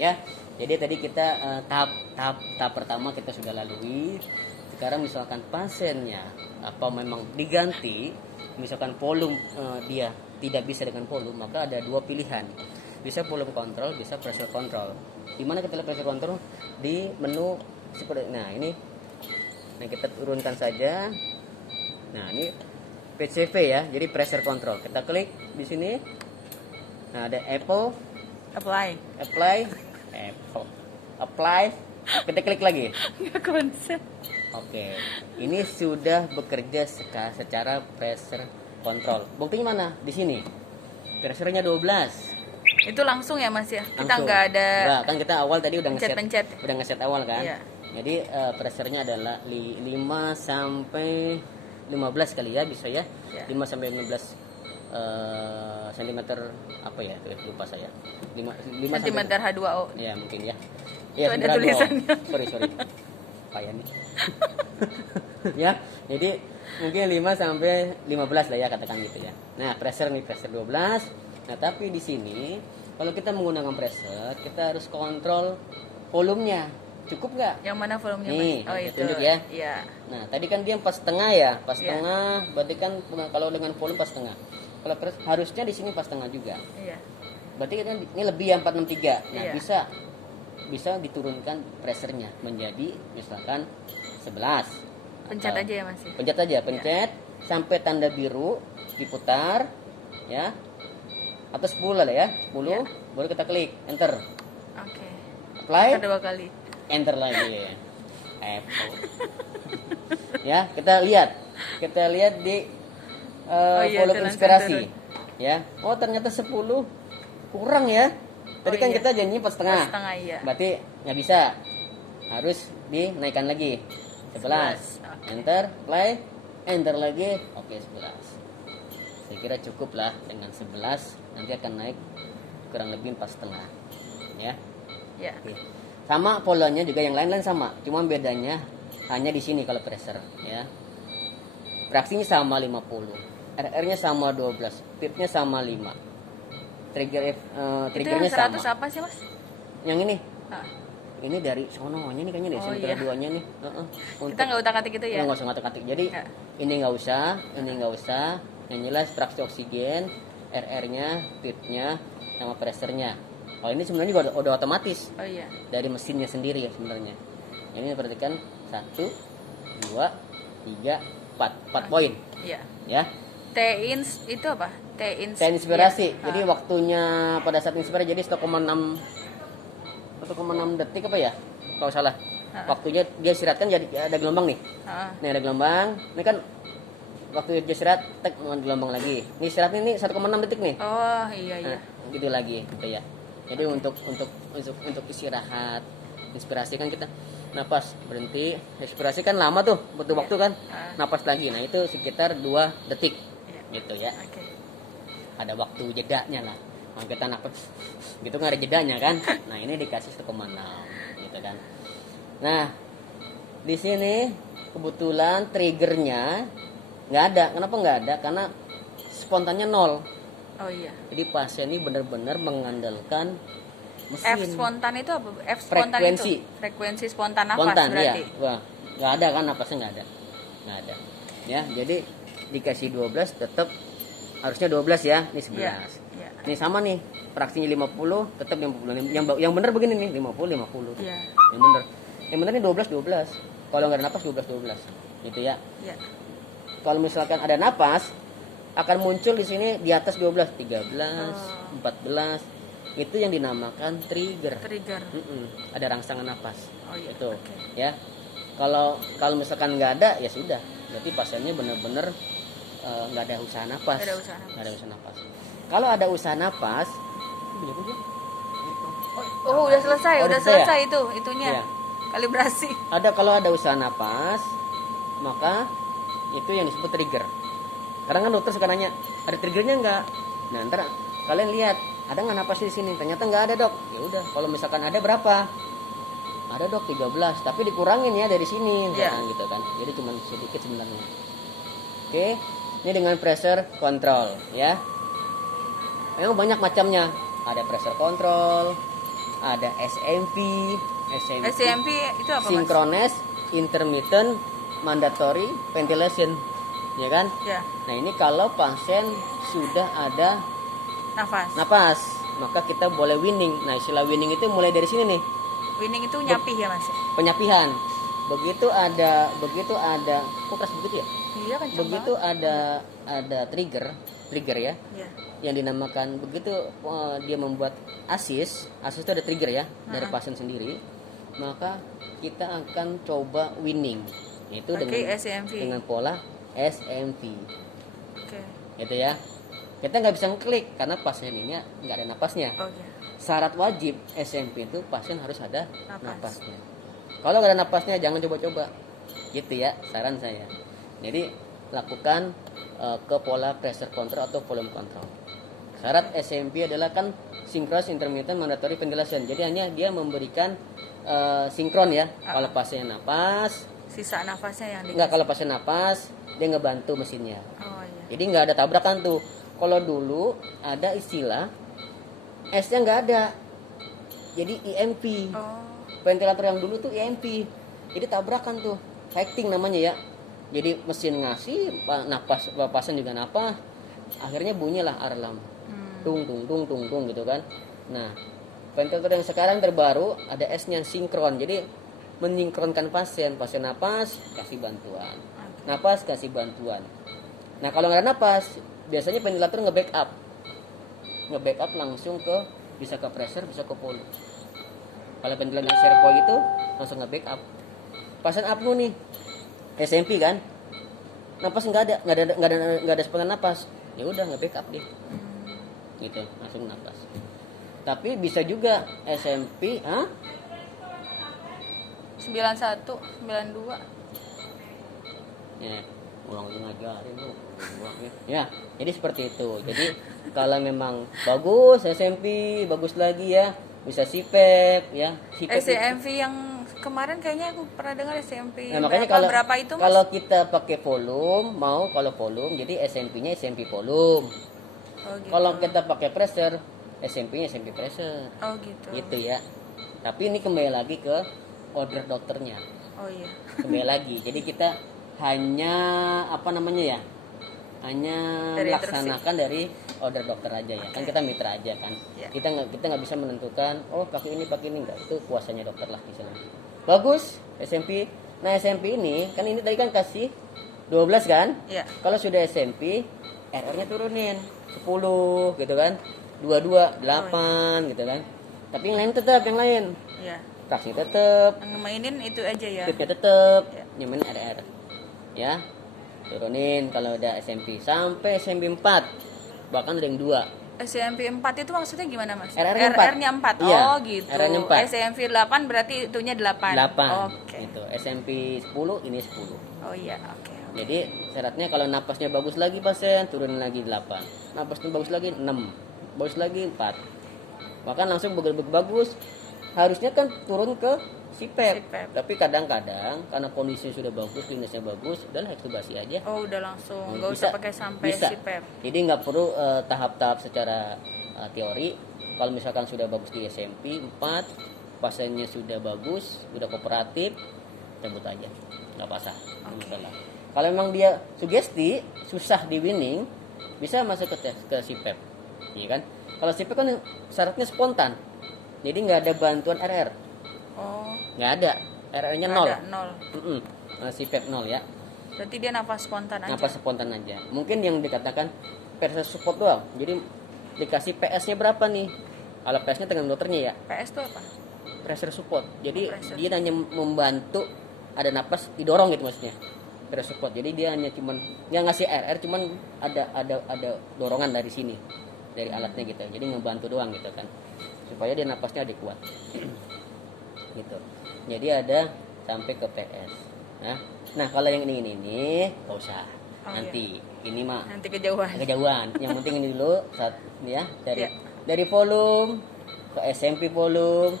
ya. Jadi tadi kita tahap pertama kita sudah lalui. Sekarang misalkan pasiennya apa memang diganti, misalkan volume dia tidak bisa dengan volume, maka ada dua pilihan. Bisa volume control, bisa pressure control. Di mana kita lihat pressure control di menu seperti ini. Nah, kita turunkan saja. Nah, ini PCV ya. Jadi pressure control. Kita klik di sini. Nah, ada Apply. Apply. Kita klik lagi. Nggak konsen. Oke. Ini sudah bekerja secara pressure control. Buktinya mana? Di sini. Pressure-nya 12. Itu langsung ya Mas ya? Kita Langsung. nggak ada Nah, kan kita awal tadi udah pencet. ngeset awal kan. Iya. Jadi pressure-nya adalah 5 sampai 15 kali ya bisa ya. Iya. 5 sampai 15 cm apa ya? Lupa saya. 5 cm H2O. Ya, mungkin ya. Itu ada sebentar, tulisannya. Sorry. Payah nih. Ya, jadi mungkin 5 sampai 15 lah ya katakan gitu ya. Nah, pressure 12. Nah, tapi di sini kalau kita menggunakan pressure, kita harus kontrol volumenya. Cukup nggak? Yang mana volumenya Nih, Mas? Oh, kita itu. tunjuk ya. Iya. Nah, tadi kan dia 4,5 ya. 4,5 Iya. berarti kan kalau dengan volume 4,5. Kalau harusnya di sini 4,5 juga. Iya. Berarti kan ini lebih ya 463. Nah, Iya. bisa diturunkan pressernya menjadi misalkan 11. Pencet Atau- aja ya Mas ya? Pencet aja, pencet sampai tanda biru diputar ya. Atau 10 lah ya. 10 baru kita klik enter. Oke. Apply, Kedua kali. enter lagi. Apple. Ya, kita lihat di Oh iya, volume turun, inspirasi. turun. Ya. Oh, ternyata 10 kurang ya. Tadi Oh kan iya. kita janjinya 4,5. 4,5 iya. Berarti nggak bisa. Harus dinaikkan lagi. 11. Oke. Enter, play, enter lagi. Oke, 11. Saya kira cukup lah dengan 11. Nanti akan naik kurang lebih 4,5. Ya. Ya. Oke. Sama polanya juga yang lain-lain sama. Cuma bedanya hanya di sini kalau pressure ya. Fraksinya sama 50. RR-nya sama 12. Pitnya sama 5. Itu Triggernya yang 100 sama. apa sih Mas? Yang ini. Ah, Ini dari sononya nih kayaknya deh, Oh, sentral iya. duanya nih. kita nggak utak-atik itu ya? Nggak usah ngatik-ngatik. Jadi Ya. ini nggak usah, ini nggak usah. Yang jelas fraksi oksigen, RR-nya, pitnya, sama pressure-nya. Kalau ini sebenarnya juga udah otomatis Oh iya. dari mesinnya sendiri ya sebenarnya. Ini perhatikan 1, 2, 3, 4 poin Iya. ya. T-ins itu apa? T-ins. Saya inspirasi. Iya. Jadi waktunya pada saat inspirasi jadi 1,6 detik apa ya? Kalau salah. Waktunya dia istirahat kan jadi ada gelombang nih. Ah, Nih ada gelombang. Ini kan waktu dia istirahat tek gelombang lagi. Ini istirahat ini 1,6 detik nih. oh iya iya. Nah, gitu lagi gitu ya. Jadi untuk istirahat, inspirasi kan kita napas berhenti, inspirasi kan lama tuh, butuh waktu kan. Napas lagi. Nah, itu sekitar 2 detik. Iya. Gitu ya. Oke. Ada waktu jedanya lah. Nah, kita napas gitu nggak ada jedanya kan. Nah, ini dikasih 1,6 gitu kan. Nah, di sini kebetulan triggernya nggak ada. Kenapa nggak ada? Karena spontannya 0. Oh iya. Jadi pasien ini benar-benar mengandalkan F mesin. spontan itu apa? F spontan Frekuensi. itu frekuensi spontan nafas Spontan berarti. ya. Wah, nggak ada kan napasnya nggak ada. Ya, jadi dikasih 12 tetap harusnya 12 ya. Ini 11. Iya. Ini sama nih, fraksinya 50 tetap 50. Yang benar begini nih, 50. Iya. Yang benar. Yang benar ini 12. Kalau nggak ada napas 12. Gitu ya. Iya. Kalau misalkan ada napas akan muncul di sini di atas 12, 13, 14. Itu yang dinamakan trigger. Trigger. Ada rangsangan napas. Oh iya. Itu Oke. ya. Kalau misalkan nggak ada ya sudah. Berarti pasiennya benar-benar nggak ada usaha napas. Nggak ada usaha napas. Nggak ada usaha napas. Kalau ada usaha napas, Oh, udah selesai, Oh, udah udah selesai selesai itu itunya. Iya. Kalibrasi. kalau ada usaha napas, maka itu yang disebut trigger. Kadang kan dokter suka nanya, ada triggernya nggak? Nah, ntar kalian lihat, ada nggak napas di sini? Ternyata nggak ada dok. Ya udah, kalau misalkan ada berapa? Ada dok 13, tapi dikurangin ya dari sini, misalkan gitu kan. Jadi cuma sedikit sebenarnya. Oke, ini dengan pressure control ya. Memang banyak macamnya. Ada pressure control, ada SMP, SMP itu apa, Mas? synchronous intermittent mandatory ventilation, ya kan? Ya, Nah ini kalau pasien sudah ada nafas. napas, maka kita boleh winning. Nah istilah winning itu mulai dari sini nih, Winning itu nyapih ya, Mas? penyapihan. Begitu ada, kok keras begitu ya? Iya kan Begitu ada trigger ya, Ya. yang dinamakan begitu dia membuat asis itu ada trigger ya dari pasien sendiri, maka kita akan coba winning, itu Pakai SMP. dengan pola SMP, Oke. gitu ya. Kita nggak bisa ngeklik karena pasien ini nggak ada napasnya. Oh ya. Syarat wajib SMP itu pasien harus ada Napas. napasnya. Kalau nggak ada napasnya jangan coba-coba, gitu ya saran saya. Jadi lakukan ke pola pressure control atau volume control. Syarat SMP adalah kan synchronous intermittent mandatory ventilation. Jadi hanya dia memberikan sinkron ya. Kalau pasien napas, Sisa nafasnya yang enggak, kalau pasien napas dia ngebantu mesinnya. Oh iya. Jadi nggak ada tabrakan tuh. Kalau dulu ada istilah S-nya nggak ada. Jadi IMP. Oh. Ventilator yang dulu tuh IMP. Jadi tabrakan tuh. Hacking namanya ya. Jadi mesin ngasih napas, pasien juga napas. Akhirnya bunyilah alarm. Tung tung tung tung tung gitu kan. Nah, ventilator yang sekarang terbaru ada S-nya sinkron. Jadi mensinkronkan pasien napas kasih bantuan. Napas kasih bantuan. Nah, kalau nggak ada napas, biasanya ventilator nge-backup langsung ke bisa ke pressure, bisa ke volume. Kalau ventilator yang servo itu langsung nge-backup. Pasien apnu nih, SMP kan, napas nggak ada spontan napas, ya udah nge-backup deh, gitu langsung napas. Tapi bisa juga SMP, 91, 92. ya ulang ngajarin lu. Ya, jadi seperti itu. Jadi kalau memang bagus SMP, bagus lagi ya, bisa CPAP ya. SMP yang kemarin kayaknya aku pernah dengar SMP. Nah, makanya berapa itu, Mas? kalau kita pakai volume, kalau volume, jadi SMP-nya SMP volume. Oh gitu. Kalau kita pakai pressure, SMP-nya SMP pressure. Oh gitu. Gitu ya. Tapi ini kembali lagi ke order dokternya. Oh iya. Kembali lagi. Jadi kita hanya hanya Dari melaksanakan dari order dokter aja ya. Kan kita mitra aja kan. Ya. Kita nggak bisa menentukan pakai ini enggak. Itu kuasanya dokter lah misalnya. Bagus SMP. Nah, SMP ini kan ini tadi kan kasih 12 kan? Iya. Kalau sudah SMP, RR-nya turunin 10 gitu kan. 22, 8 gitu kan. Tapi yang lain tetap yang lain. Iya. Fraksi tetap, Yang mainin itu aja ya. tipnya tetap, Ya. nyemen RR. Ya. Turunin kalau udah SMP sampai SMP 4. Bahkan ada yang 2. SMP 4 itu maksudnya gimana, Mas? RR-nya 4. RR-nya 4. Iya, Oh gitu. RR-nya 4. SMP 8 berarti itunya 8. 8. Oke. Gitu. SMP 10 ini 10. Oh iya, oke. Jadi syaratnya kalau napasnya bagus lagi pasien turunin lagi 8. Napasnya bagus lagi 6. Bagus lagi 4. Bahkan langsung bagus. Harusnya kan turun ke CPAP. Tapi kadang-kadang karena kondisinya sudah bagus, klinisnya bagus, udahlah eksubasi aja. Oh, udah langsung. Enggak usah pakai sampai bisa. CPAP. Jadi nggak perlu tahap-tahap secara teori. Kalau misalkan sudah bagus di SMP 4, pasiennya sudah bagus, sudah kooperatif, cabut aja, nggak masalah. Masalah. Kalau memang dia sugesti, susah di winning, bisa masuk ke CPAP, iya kan? Kalau CPAP kan syaratnya spontan, jadi nggak ada bantuan RR, Oh, nggak ada, RR-nya 0. ada 0. CPAP 0 ya. Berarti dia nafas spontan aja. Nafas spontan aja. Mungkin yang dikatakan pressure support doang. Jadi dikasih PS-nya berapa nih? Kalau PS-nya dengan dokternya ya. PS itu apa? Pressure support. Jadi Pressure. dia hanya membantu ada napas didorong gitu maksudnya. Pressure support. Jadi dia hanya cuman nggak ngasih RR, cuman ada dorongan dari sini, dari alatnya gitu. Jadi ngebantu doang gitu kan. Supaya dia napasnya ada kuat. Gitu. Jadi ada sampai ke PS. Nah kalau yang ini nggak usah. Nanti ini mah Nanti kejauhan. Yang penting ini dulu ya dari Ya. dari volume ke SMP volume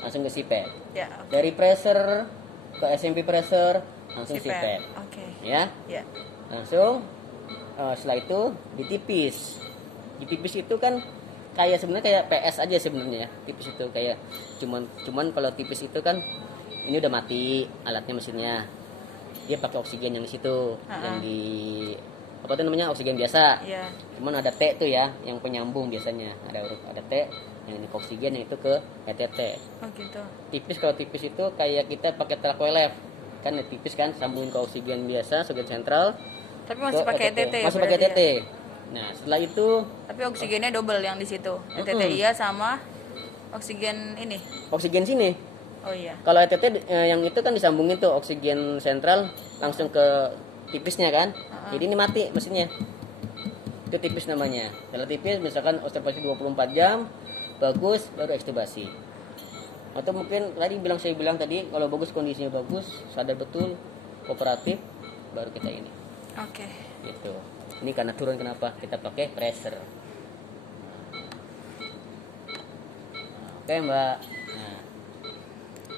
langsung ke CPAP. Ya. Dari pressure ke SMP pressure langsung CPAP. CPAP. Oke. Ya. Ya. Langsung setelah itu ditipis. Ditipis itu kan kayak sebenarnya kayak PS aja sebenarnya ya, tipis itu kayak cuman kalau tipis itu kan ini udah mati alatnya mesinnya, dia pakai oksigen yang di situ, yang di apa tuh namanya, oksigen biasa. Iya. Cuman ada T tuh ya yang penyambung, biasanya ada T yang ini ke oksigen, yang itu ke ETT. Oh gitu. Tipis, kalau tipis itu kayak kita pakai truk WLF kan, tipis kan, sambungin ke oksigen biasa, oksigen sentral. Tapi masih ke pakai ETT ya? Masih pakai berarti ETT. ya? Nah setelah itu Tapi oksigennya double yang di situ. ETT iya sama oksigen ini. oksigen sini. Oh iya. Kalau ETT yang itu kan disambungin tuh oksigen sentral langsung ke tipisnya kan. Jadi ini mati mesinnya. Itu tipis namanya. Kalau tipis misalkan observasi 24 jam bagus, baru ekstubasi. Atau mungkin saya bilang tadi, kalau bagus, kondisinya bagus, sadar betul, kooperatif, baru kita ini. Oke. Gitu. Ini karena turun, kenapa kita pakai pressure. Oke Mbak. Nah,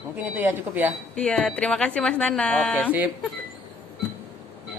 mungkin itu ya, cukup ya. Iya, terima kasih Mas Nanang. Oke, sip.